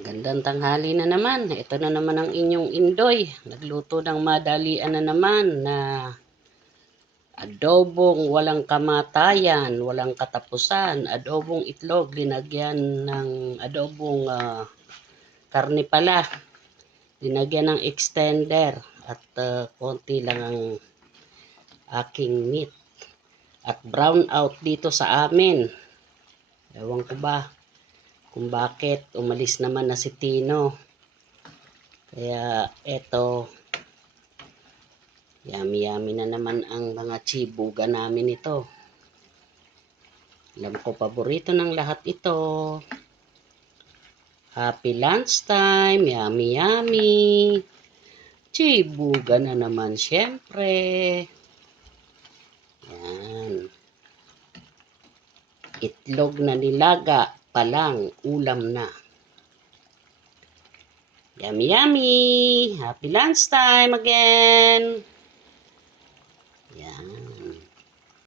Magandang tanghali na naman. Ito na naman ang inyong Indoy. Nagluto ng madalian na naman na adobong walang kamatayan, walang katapusan. Adobong itlog, linagyan ng adobong karne pala. Linagyan ng extender at konti lang ang aking meat. At brown out dito sa amin. Ewan ko ba kung bakit umalis naman na si Tino. Kaya eto, yummy na naman ang mga chibuga namin ito. Alam ko paborito ng lahat ito. Happy lunchtime, yummy. Chibuga na naman syempre. Yan. Itlog na nilaga pa lang, ulam na. Yummy. Happy lunchtime again. Yan.